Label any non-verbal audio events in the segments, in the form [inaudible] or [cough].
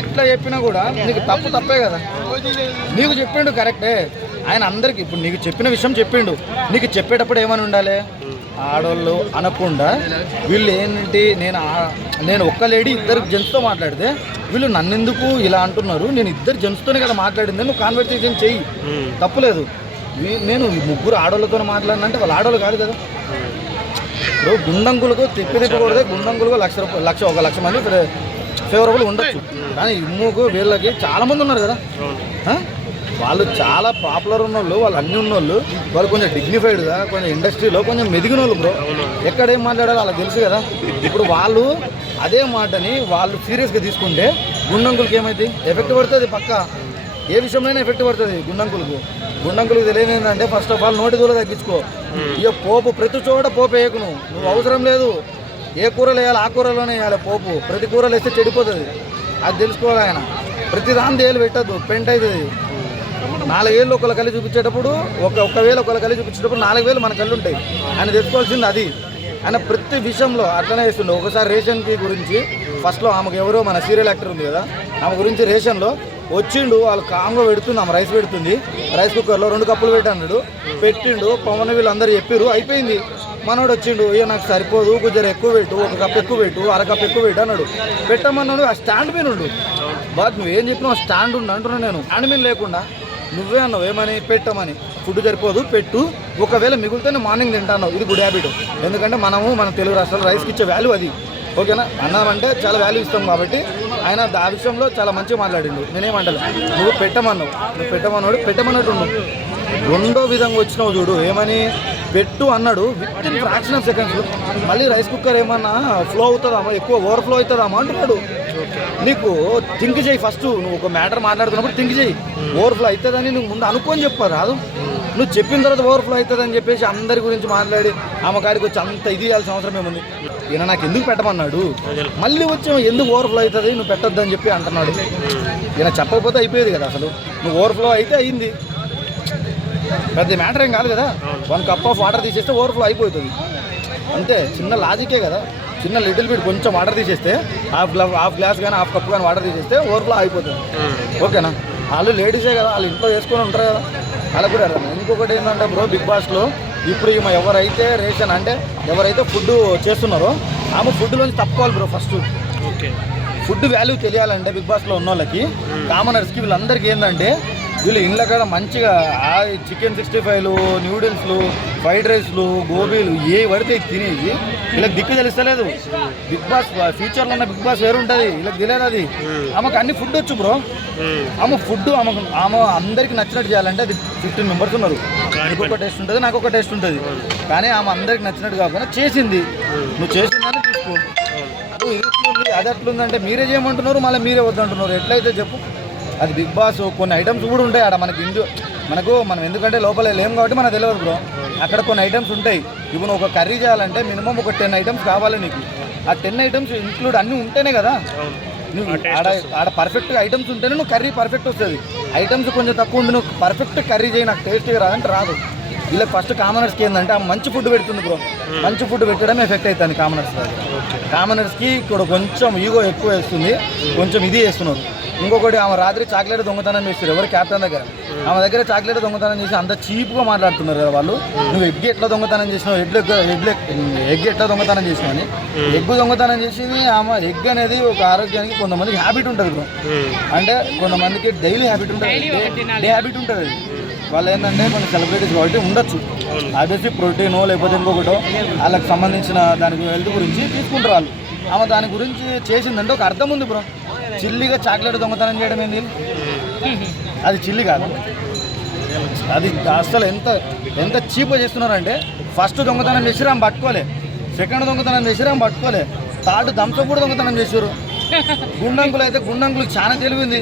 ఎట్లా చెప్పినా కూడా నీకు తప్పు తప్పే కదా. నీకు చెప్పిండు కరెక్టే. ఆయన అందరికి ఇప్పుడు నీకు చెప్పిన విషయం చెప్పిండు. నీకు చెప్పేటప్పుడు ఏమని ఉండాలి? ఆడవాళ్ళు అనకుండా వీళ్ళు ఏంటి? నేను నేను ఒక్క లేడీ ఇద్దరు జెంట్స్తో మాట్లాడితే వీళ్ళు నన్నెందుకు ఇలా అంటున్నారు? నేను ఇద్దరు జెంట్స్తోనే కదా మాట్లాడింది. నువ్వు కాన్వర్సేషన్ చెయ్యి. తప్పులేదు నేను ముగ్గురు ఆడవాళ్ళతో మాట్లాడినంటే వాళ్ళు ఆడవాళ్ళు కాదు కదా. ఇప్పుడు గుండంకులకు తిప్పి తిప్పకూడదు. గుండంకులకు లక్ష రూపాయలు లక్ష ఒక లక్ష మంది ఫేవరబుల్ ఉండొచ్చు. కానీ ఇమ్ముకు వీళ్ళకి చాలా మంది ఉన్నారు కదా? వాళ్ళు చాలా పాపులర్ ఉన్నోళ్ళు వాళ్ళు అన్ని ఉన్నోళ్ళు వాళ్ళు కొంచెం డిగ్నిఫైడ్గా కొంచెం ఇండస్ట్రీలో కొంచెం మెదిగిన వాళ్ళు బ్రో ఎక్కడ ఏం మాట్లాడాలో వాళ్ళకి తెలుసు కదా. ఇప్పుడు వాళ్ళు అదే మాటని వాళ్ళు సీరియస్గా తీసుకుంటే గుండంకులకి ఏమైంది? ఎఫెక్ట్ పడుతుంది పక్క. ఏ విషయంలోనే ఎఫెక్ట్ పడుతుంది గుండంకులకు. గుండంకులకు తెలియదు ఏంటంటే ఫస్ట్ ఆఫ్ ఆల్ నోటి దూరం తగ్గించుకో. ఇక పోపు ప్రతి చోట పోపు వేయకు నువ్వు అవసరం లేదు. ఏ కూరలు వేయాలి ఆ కూరలోనే వేయాలి పోపు. ప్రతి కూరలు వేస్తే చెడిపోతుంది. అది తెలుసుకోవాలి ఆయన. ప్రతి దాని ఏళ్ళు పెట్టద్దు పెంట్ అవుతుంది. నాలుగేళ్ళు ఒకళ్ళ కళ్ళు చూపించేటప్పుడు ఒక ఒక్క వేలు ఒకళ్ళ కళ్ళు చూపించేటప్పుడు నాలుగు వేలు మన కళ్ళు ఉంటాయి. ఆయన తెలుసుకోవాల్సింది అది. ఆయన ప్రతి విషయంలో అట్లనే వేస్తుండే ఒకసారి రేషన్కి గురించి ఫస్ట్లో ఆమెకు ఎవరో మన సీరియల్ యాక్టర్ ఉంది కదా ఆమె గురించి రేషన్లో వచ్చిండు వాళ్ళు కాంగో పెడుతుంది ఆమె రైస్ పెడుతుంది. రైస్ కుక్కర్లో రెండు కప్పులు పెట్టాడు. పెట్టిండు పవన్ వీళ్ళందరూ చెప్పిర్రు. అయిపోయింది. మనోడు వచ్చిండు ఇక నాకు సరిపోదు కొంచెం ఎక్కువ పెట్టు ఒక కప్ ఎక్కువ పెట్టు అర కప్ ఎక్కువ పెట్టు అన్నాడు. పెట్టమన్నాడు ఆ స్టాండ్ మీద ఉండు. బాగా నువ్వేం చెప్పినావు? ఆ స్టాండ్ ఉండు అంటున్నా నేను. స్టాండ్ మీద లేకుండా నువ్వే అన్నావు ఏమని? పెట్టమని. ఫుడ్ సరిపోదు పెట్టు. ఒకవేళ మిగులుతూనే మార్నింగ్ తింటాను ఇది గుడ్ హ్యాబిట్. ఎందుకంటే మనము మన తెలుగు రాష్ట్రాలు రైస్కి ఇచ్చే వాల్యూ అది. ఓకేనా? అన్నామంటే చాలా వాల్యూ ఇస్తాం కాబట్టి ఆయన ఆ విషయంలో చాలా మంచిగా మాట్లాడిండు. నేనేమంటాను నువ్వు పెట్టమన్నావు. నువ్వు పెట్టమన్నాడు పెట్టమన్నట్టు ఉన్నావు రెండో విధంగా వచ్చినావు చూడు. ఏమని? పెట్టు అన్నాడు. With in fraction of seconds మళ్ళీ రైస్ కుక్కర్ ఏమన్నా ఫ్లో అవుతుందామా? ఎక్కువ ఓవర్ఫ్లో అవుతుందామా అంటున్నాడు. నీకు థింక్ చేయి ఫస్ట్ నువ్వు ఒక మ్యాటర్ మాట్లాడుతున్నప్పుడు థింక్ చేయి. ఓవర్ఫ్లో అవుతుందని నువ్వు ముందు అనుకోని చెప్పు రాదు. నువ్వు చెప్పిన తర్వాత ఓవర్ఫ్లో అవుతుందని చెప్పేసి అందరి గురించి మాట్లాడి ఆమె కాడికి వచ్చి అంత ఇది చేయాల్సిన అవసరం ఏముంది? ఈయన నాకు ఎందుకు పెట్టమన్నాడు? మళ్ళీ వచ్చి ఎందుకు ఓవర్ఫ్లో అవుతుంది? నువ్వు పెట్టొద్దని చెప్పి అంటున్నాడు. ఈయన చెప్పకపోతే అయిపోయేది కదా అసలు. నువ్వు ఓవర్ఫ్లో అయితే అయింది. పెద్ద మ్యాటర్ ఏం కాదు కదా. వన్ కప్ ఆఫ్ వాటర్ తీసేస్తే ఓవర్ఫ్లో అయిపోతుంది. అంతే చిన్న లాజికే కదా. చిన్న లిటిల్ బిట్ కొంచెం వాటర్ తీసేస్తే హాఫ్ గ్లాస్ హాఫ్ గ్లాస్ కానీ హాఫ్ కప్ కానీ వాటర్ తీసేస్తే ఓవర్ఫ్లో అయిపోతుంది. ఓకేనా? వాళ్ళు లేడీసే కదా వాళ్ళు ఇంట్లో వేసుకొని ఉంటారు కదా. అలా కూడా అర్థం. ఇంకొకటి ఏంటంటే బ్రో బిగ్ బాస్లో ఇప్పుడు ఈమె ఎవరైతే రేషన్ అంటే ఎవరైతే ఫుడ్ చేస్తున్నారో ఆమె ఫుడ్లోంచి తప్పుకోవాలి bro first. Okay. Food value తెలియాలంటే బిగ్ బాస్లో ఉన్న వాళ్ళకి కామనర్స్కి వీళ్ళందరికీ ఏంటంటే వీళ్ళు ఇండ్ల కాడ మంచిగా ఆ చికెన్ సిక్స్టీ ఫైవ్లు న్యూడిల్స్లు ఫ్రైడ్ రైస్లు గోబీలు ఏ పడితే తినేది. వీళ్ళకి దిక్కు తెలుస్తలేదు. బిగ్ బాస్ ఫ్యూచర్లో ఉన్న బిగ్ బాస్ వేరు ఉంటుంది. వీళ్ళకి తెలియదు అది. ఆమెకు అన్ని ఫుడ్ వచ్చు బ్రో. ఆమె ఫుడ్ ఆమెకు ఆమె అందరికి నచ్చినట్టు చేయాలంటే అది ఫిఫ్టీన్ మెంబర్స్ ఉన్నారు. నీకు ఒక టేస్ట్ ఉంటుంది నాకు ఒక టేస్ట్ ఉంటుంది. కానీ ఆమె అందరికి నచ్చినట్టు కాకుండా చేసింది. నువ్వు చేసిందని తీసుకో. అది ఎట్లుందంటే మీరే చేయమంటున్నారు మళ్ళీ మీరే వద్దంటున్నారు. ఎట్లయితే చెప్పు. అది బిగ్ బాస్ కొన్ని ఐటమ్స్ కూడా ఉంటాయి ఆడ మనకి ఇందు మనకు మనం ఎందుకంటే లోపల లేం కాబట్టి మనకు తెలియదు బ్రో. అక్కడ కొన్ని ఐటమ్స్ ఉంటాయి. ఇప్పుడు ఒక కర్రీ చేయాలంటే మినిమం ఒక టెన్ ఐటమ్స్ కావాలి నీకు. ఆ టెన్ ఐటమ్స్ ఇంక్లూడ్ అన్నీ ఉంటేనే కదా. నువ్వు ఆడ ఆడ పర్ఫెక్ట్ ఐటమ్స్ ఉంటేనే నువ్వు కర్రీ పర్ఫెక్ట్ వస్తుంది. ఐటమ్స్ కొంచెం తక్కువ ఉంది నువ్వు పర్ఫెక్ట్ కర్రీ చేయి నాకు టేస్ట్గా రాదంటే రాదు. వీళ్ళకి ఫస్ట్ కామనర్స్కి ఏంటంటే ఆ మంచి ఫుడ్ పెడుతుంది బ్రో. మంచి ఫుడ్ పెట్టడం ఎఫెక్ట్ అవుతుంది కామనర్స్ కామనర్స్కి ఇక్కడ కొంచెం ఈగో ఎక్కువ వేస్తుంది. కొంచెం ఇది వేస్తున్నారు. ఇంకొకటి ఆమె రాత్రి చాక్లెట్ దొంగతనం చేస్తారు ఎవరు క్యాప్టెన్ దగ్గర? ఆమె దగ్గర చాక్లెట్ దొంగతనం చేసి అంత చీప్గా మాట్లాడుతున్నారు కదా వాళ్ళు. నువ్వు ఎగ్ ఎట్లా దొంగతనం చేసినావు? ఎగ్ ఎగ్ ఎగ్ ఎట్లా దొంగతనం చేసినావు అని. ఎగ్ దొంగతనం చేసింది ఆమె. ఎగ్ అనేది ఒక ఆరోగ్యానికి కొంతమందికి హ్యాబిట్ ఉంటుంది బ్రో అంటే కొంతమందికి డైలీ హ్యాబిట్ ఉంటుంది. డే హ్యాబిట్ ఉంటుంది. వాళ్ళు ఏంటంటే కొన్ని సెలబ్రిటీస్ కాబట్టి ఉండొచ్చు. ఆబ్వియస్లీ ప్రోటీనో లేకపోతే ఇంకొకటో వాళ్ళకి సంబంధించిన దానికి హెల్త్ గురించి తీసుకుంటారు వాళ్ళు. ఆమె దాని గురించి చేసిందంటే ఒక అర్థం ఉంది బ్రో చిల్లిగా చాక్లెట్ దొంగతనం చేయడం ఏంది? అది చిల్లి కాదు. అది అసలు ఎంత ఎంత చీప్గా చేస్తున్నారంటే ఫస్ట్ దొంగతనం చేసిరా పట్టుకోలే. సెకండ్ దొంగతనం చేసిరా పట్టుకోలే. థర్డ్ దంసం కూడా దొంగతనం చేసారు గుండంకులు అయితే గుండంకులు చాలా తెలివింది.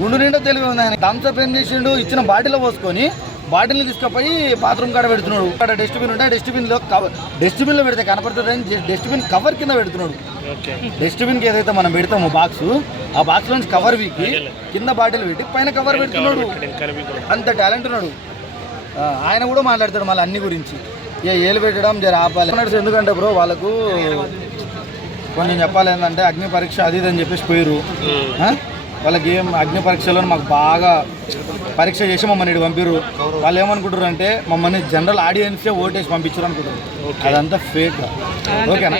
గుండు నిండా తెలివి ఉంది ఆయన థమ్స్అప్ ఏం చేసిండు? ఇచ్చిన బాటిల్లో పోసుకొని బాటిల్ని తీసుకుపోయి బాత్రూమ్ కాడ పెడుతున్నాడు. అక్కడ డస్ట్బిన్ ఉంటే డస్ట్బిన్లో కవర్ డస్ట్బిన్లో పెడితే కనపడుతుంది డస్ట్బిన్ కవర్ కింద పెడుతున్నాడు. డస్ట్బిన్కి ఏదైతే మనం పెడతామో బాక్స్ ఆ బాక్స్ నుంచి కవర్ వీకి కింద బాటిల్ పెట్టి పైన కవర్ పెడుతున్నాడు. అంత టాలెంట్ ఉన్నాడు. ఆయన కూడా మాట్లాడతాడు మళ్ళీ అన్ని గురించి. ఏ ఏలు పెట్టడం జర ఆపాలి. ఎందుకంటే బ్రో వాళ్ళకు కొంచెం చెప్పాలి ఏంటంటే అగ్ని పరీక్ష అది ఇది అని చెప్పేసి పోయిరు? వాళ్ళకి ఏం అగ్ని పరీక్షలో మాకు బాగా పరీక్ష చేసి మమ్మల్ని ఇటు పంపిరు వాళ్ళు ఏమనుకుంటారు అంటే మమ్మల్ని జనరల్ ఆడియన్సే ఓటేసి పంపించారు అనుకుంటారు అదంతా ఫేక్ ఓకేనా?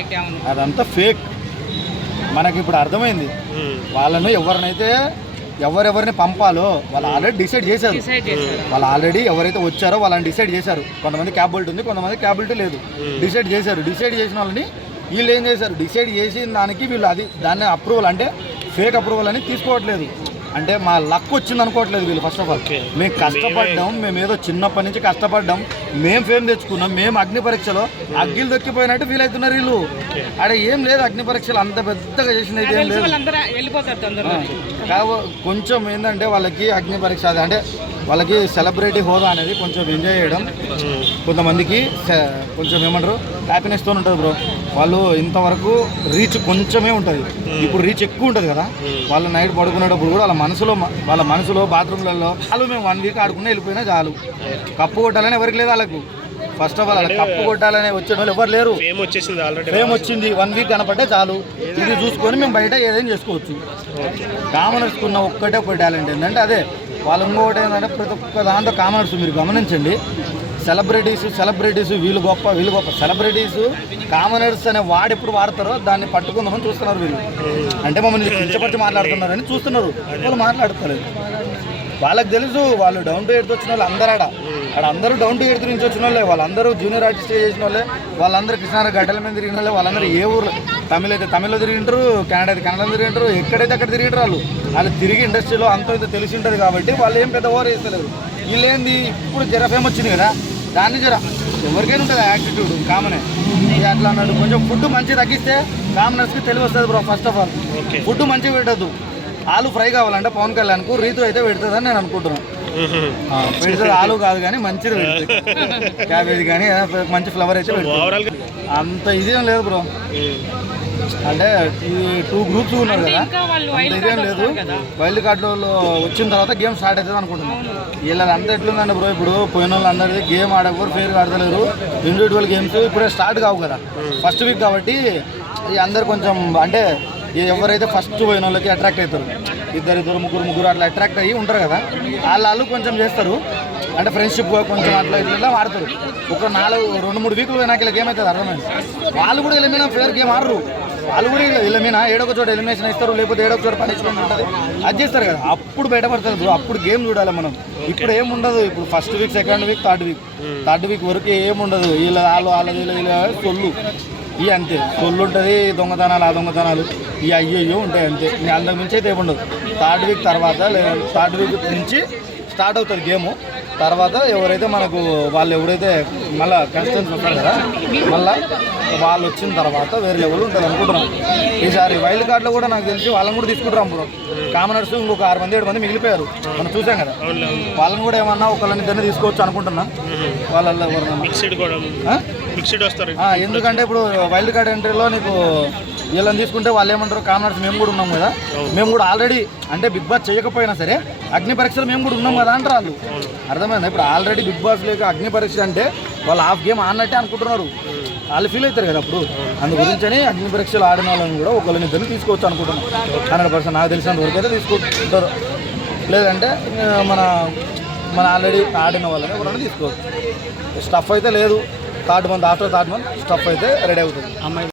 అదంతా ఫేక్ మనకి ఇప్పుడు అర్థమైంది వాళ్ళను ఎవరినైతే ఎవరెవరిని పంపాలో వాళ్ళు ఆల్రెడీ డిసైడ్ చేశారు. వాళ్ళు ఆల్రెడీ ఎవరైతే వచ్చారో వాళ్ళని డిసైడ్ చేశారు. కొంతమంది క్యాబిలిటీ ఉంది కొంతమంది క్యాబిలిటీ లేదు. డిసైడ్ చేశారు. డిసైడ్ చేసిన వాళ్ళని వీళ్ళు ఏం చేశారు? డిసైడ్ చేసిన దానికి వీళ్ళు అది దాన్ని అప్రూవల్ అంటే ఫేక్ అప్రూవల్ అని తీసుకోవట్లేదు. అంటే మా లక్ వచ్చింది అనుకోవట్లేదు వీళ్ళు ఫస్ట్ ఆఫ్ ఆల్. మేము కష్టపడ్డాం మేము ఏదో చిన్నప్పటి నుంచి కష్టపడ్డాం మేము ఫేమ్ తెచ్చుకున్నాం మేము అగ్ని పరీక్షలో అగ్గిలు దొక్కిపోయినట్టు ఫీల్ అవుతున్నారు వీళ్ళు. అక్కడ ఏం లేదు అగ్ని పరీక్షలు అంత పెద్దగా చేసినది ఏం లేదు. కొంచెం ఏంటంటే వాళ్ళకి అగ్ని పరీక్ష అది అంటే వాళ్ళకి సెలబ్రిటీ హోదా అనేది కొంచెం ఎంజాయ్ చేయడం. కొంతమందికి స- కొంచెం ఏమంటారు హ్యాపీనెస్తో ఉంటుంది బ్రో వాళ్ళు ఇంతవరకు రీచ్ కొంచెమే ఉంటుంది. ఇప్పుడు రీచ్ ఎక్కువ ఉంటుంది కదా. వాళ్ళు నైట్ పడుకునేటప్పుడు కూడా వాళ్ళ మనసులో వాళ్ళ మనసులో బాత్రూమ్లలో వాళ్ళు మేము వన్ వీక్ ఆడుకుని వెళ్ళిపోయినా చాలు. కప్పు కొట్టాలని ఎవరికి లేదు వాళ్ళకు. ఫస్ట్ ఆఫ్ ఆల్ వాళ్ళ కప్పు కొట్టాలని వచ్చిన వాళ్ళు ఎవరు లేరు. ఫేమ్ వచ్చింది వన్ వీక్ కనపడ్డే చాలు. ఇది చూసుకొని మేము బయట ఏదైనా చేసుకోవచ్చు. కామనర్స్కి ఉన్న ఒక్కటే ఒక టాలెంట్ ఏంటంటే అదే. వాళ్ళు ఇంకొకటి ఏంటంటే ప్రతి ఒక్క దాంట్లో కామనర్స్ మీరు గమనించండి. సెలబ్రిటీస్ సెలబ్రిటీస్ వీళ్ళు గొప్ప వీళ్ళు గొప్ప. సెలబ్రిటీస్ కామనర్స్ అనే వాడు ఎప్పుడు వాడతారో దాన్ని పట్టుకుందామని చూస్తున్నారు వీళ్ళు. అంటే మమ్మల్ని కించపరిచి మాట్లాడుతున్నారని చూస్తున్నారు. వాళ్ళు మాట్లాడతలేదు వాళ్ళకి తెలుసు వాళ్ళు డౌన్ టు ఎయిత్ వచ్చిన వాళ్ళు అందరూ ఆడ. ఆడ అందరూ డౌన్ టు ఎయిత్ నుంచి వచ్చిన వాళ్ళే వాళ్ళందరూ జూనియర్ ఆర్టిస్ట్ చేసిన వాళ్ళే వాళ్ళందరూ కృష్ణారావు గడ్డల మీద తిరిగిన వాళ్ళే వాళ్ళందరూ ఏ ఊర్లో? తమిళ అయితే తమిళ్ళో తిరిగింటారు కన్నడ అయితే కన్నడలో తిరిగింటారు ఎక్కడైతే అక్కడ తిరిగింటారు వాళ్ళు. వాళ్ళు తిరిగి ఇండస్ట్రీలో అంత ఇంత తెలిసి ఉంటుంది కాబట్టి వాళ్ళు ఏం పెద్ద ఓవర్ చేస్తలేరు. వీళ్ళేంది? ఇప్పుడు జర ఫేమ్ వచ్చింది కదా దాన్ని జర ఎవరికైనా ఉంటుంది యాటిట్యూడ్ కామనే? అట్లా అన్నాడు. కొంచెం ఫుడ్ మంచిగా తగ్గిస్తే కామనర్స్కి తెలివి వస్తుంది bro first of all food మంచిగా పెట్టద్దు. ఆలు ఫ్రై కావాలంటే పవన్ కళ్యాణ్కు రీతు అయితే పెడుతుందని నేను అనుకుంటున్నాను. [laughs] పెడుతుంది. ఆలు కాదు కానీ మంచిది పెడుతుంది. [laughs] క్యాబేజ్ కానీ మంచి ఫ్లవర్ అయితే అంత ఇదేం లేదు బ్రో అంటే ఈ టూ గ్రూప్స్ ఉన్నారు కదా. ఇదేం లేదు. వైల్డ్ కార్డులో వచ్చిన తర్వాత గేమ్ స్టార్ట్ అవుతుంది అనుకుంటున్నాను వీళ్ళది అంతా ఎట్లుందండి బ్రో ఇప్పుడు? పోయిన వాళ్ళు అందరిది గేమ్ ఆడకపోరు ఫేర్ ఆడతలేరు. ఇండివిజువల్ గేమ్స్ ఇప్పుడే స్టార్ట్ కావు కదా. ఫస్ట్ వీక్ కాబట్టి ఈ అందరు కొంచెం అంటే ఎవరైతే ఫస్ట్ పోయిన వాళ్ళకి అట్రాక్ట్ అవుతారు. ఇద్దరు ఇద్దరు ముగ్గురు ముగ్గురు అట్లా అట్రాక్ట్ అయ్యి ఉంటారు కదా. వాళ్ళు వాళ్ళు కొంచెం చేస్తారు. అంటే ఫ్రెండ్షిప్ కొంచెం అట్లా ఇట్లా ఆడతారు. ఒక నాలుగు రెండు మూడు వీకులు పోయినాక ఇలా గేమ్ అవుతుంది అర్థమైంది? వాళ్ళు కూడా ఎలిమినా ఫేర్ గేమ్ ఆడరు. వాళ్ళు కూడా ఎలిమినా ఏడొక చోట ఎలిమినేషన్ ఇస్తారు లేకపోతే ఏడొక చోట పనిష్మెంట్ ఉంటుంది. అది చేస్తారు కదా. అప్పుడు బయటపడతారు బ్రో అప్పుడు గేమ్ చూడాలి మనం. ఇప్పుడు ఏం ఉండదు. ఇప్పుడు first week second week third week third week వరకు ఏముండదు వీళ్ళ వాళ్ళు వాళ్ళది వీళ్ళ వీళ్ళ సొల్లు. ఇవి అంతే. సొల్లు ఉంటుంది దొంగతనాలు ఆ దొంగతనాలు. ఇవి అయ్యో ఉంటాయి అంతే. ఇంకా అంతకు మించి అయితే ఏముండదు థర్డ్ వీక్ తర్వాత లేదా థర్డ్ వీక్ నుంచి స్టార్ట్ అవుతుంది గేము తర్వాత ఎవరైతే మనకు వాళ్ళు ఎవరైతే మళ్ళీ కన్స్టెన్స్ వస్తారు కదా మళ్ళీ వాళ్ళు వచ్చిన తర్వాత వేరే లెవెల్ ఉంటుంది అనుకుంటున్నాం. ఈసారి వైల్డ్ కార్డులో కూడా నాకు తెలిసి వాళ్ళని కూడా తీసుకుంటాం బ్రో కామనర్స్ ఇంకొక ఆరు మంది ఏడు మంది మిగిలిపోయారు. మనం చూసాం కదా. వాళ్ళని కూడా ఏమన్నా ఒకళ్ళని ఇద్దరిని తీసుకోవచ్చు అనుకుంటున్నా. వాళ్ళల్లో ఎందుకంటే ఇప్పుడు వైల్డ్ కార్డ్ ఎంట్రీలో నీకు వీళ్ళని తీసుకుంటే వాళ్ళు ఏమంటారు? కామనర్స్ మేము కూడా ఉన్నాం కదా. మేము కూడా ఆల్రెడీ అంటే బిగ్ బాస్ చేయకపోయినా సరే అగ్ని పరీక్షలు మేము కూడా ఉన్నాం కదా అంటారు వాళ్ళు. అర్థమైంది? ఇప్పుడు ఆల్రెడీ బిగ్ బాస్ లేక అగ్ని పరీక్ష అంటే వాళ్ళు హాఫ్ గేమ్ ఆడినట్టే అనుకుంటున్నారు. వాళ్ళు ఫీల్ అవుతారు కదా అప్పుడు. అందు గురించని అగ్ని పరీక్షలు ఆడిన వాళ్ళని కూడా ఒకళ్ళని ఇద్దరిని తీసుకోవచ్చు అనుకుంటున్నాం. హండ్రెడ్ పర్సెంట్ నాకు తెలిసినంత వరకు అయితే తీసుకుంటారు. లేదంటే మన మన ఆల్రెడీ ఆడిన వాళ్ళని ఎవరైనా తీసుకోవచ్చు. స్టఫ్ అయితే లేదు. Third month after third month stuff అయితే రెడీ అవుతుంది.